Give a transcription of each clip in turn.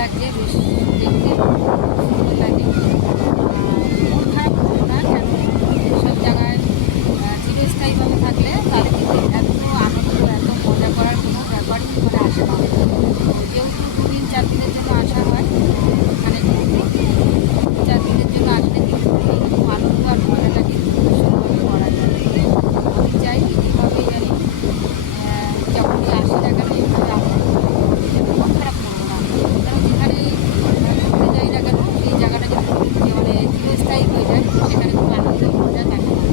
লাগছে, বেশ দেখতে সুন্দর লাগে। মন খারাপ করবো না, কেন সব জায়গায় চিরস্থায়ীভাবে থাকলে তাহলে কিন্তু এত আনন্দ এত মজা করার কোনো ব্যাপারই মানে আসে না। তো যেহেতু 2 দিন 4 দিনের জন্য আসা হয়, মানে 4 দিনের জন্য আসলে কিন্তু এই আনন্দ আর মজাটা কিন্তু ভীষণভাবে করা যায়। আমি চাই এইভাবেই জানি যখনই আসি না কেন এইভাবে আনন্দ মন খারাপ করবো না। কারণ যেখানে ঘুরতে যাই না কেন সেই জায়গাটা যদি মানে চিরস্থায়ী হয়ে যায় সেখানে কোনো আনন্দের মজা থাকে না।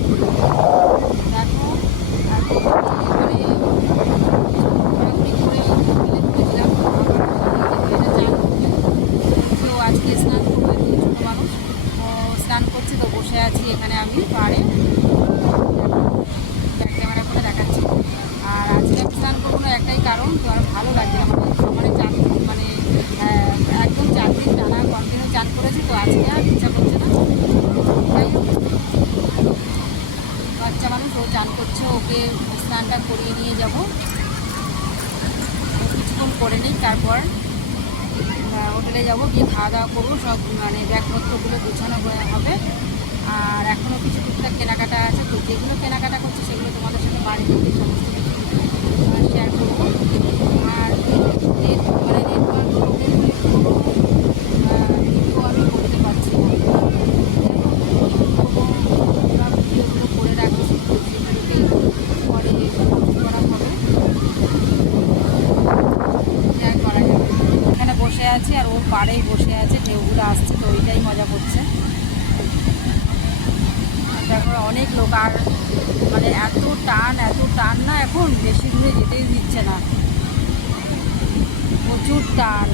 দেখো মানে ঘোরাঘুরি করে হোটেলে ঢুকেছিলাম, আবার চান করবে কেউ আজকে স্নান করবে, ছোটো মানুষ ও স্নান করছে, তো বসে আছি এখানে আমি পাড়ে ব্যাক ক্যামেরা করে দেখাচ্ছি। আর আজকে আমি স্নান করবো না একটাই কারণ, তো আর ভালো লাগছে না, মানে চান মানে একদম 4 দিন টানা কন্টিনিউ চান করেছি, তো আজকে আর ইচ্ছা করছে না। যাই হোক, বাচ্চা মানুষ ও চান করছে, ওকে স্নানটা করিয়ে নিয়ে যাব, কিছুক্ষণ করে নিই, তারপর হোটেলে যাবো, গিয়ে খাওয়া দাওয়া করবো, সব মানে ব্যাগপত্রগুলো গোছানো হবে। আর এখনও কিছু টুকটাক কেনাকাটা আছে, তো যেগুলো কেনাকাটা করছে সেগুলো তোমাদের সাথে বাড়িতে গিয়ে সমস্ত কিছু শেয়ার করবো। আর মানে নেটওয়ার্ক প্রবলেম ভিডিও আমি করতে পারছি না, ভিডিওগুলো করে রাখছি, সেগুলোকে পরে পোস্ট করা হবে, শেয়ার করা যাবে। এখানে বসে আছি আর ওর পাড়েই বসে আছে, ঢেউগুলো আসছে, তো ওইটাই মজা করছে। তারপরে অনেক লোক, আর মানে এত টান না, এখন বেশি দূরে যেতেই দিচ্ছে না, প্রচুর টান।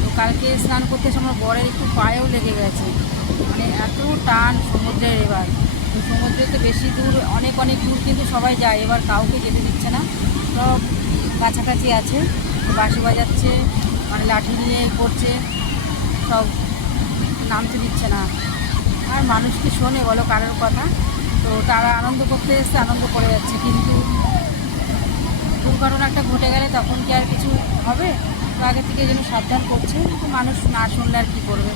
তো কালকে স্নান করতে আমার বরের একটু পায়েও লেগে গেছে, মানে এত টান সমুদ্রের। এবার তো সমুদ্রে তো বেশি দূর, অনেক দূর কিন্তু সবাই যায়, এবার কাউকে যেতে দিচ্ছে না, সব কাছাকাছি আছে, বাঁশি বাজাচ্ছে, মানে লাঠি নিয়ে করছে, সব নামতে দিচ্ছে না। আর মানুষ কি শোনে বলো কারোর কথা? তো তারা আনন্দ করতে এসছে, আনন্দ করে যাচ্ছে, কিন্তু দুর্ঘটনা একটা ঘটে গেলে তখন কি আর কিছু হবে? তো আগে থেকে যেন সাবধান করছে, কিন্তু মানুষ না শুনলে আর কী করবে।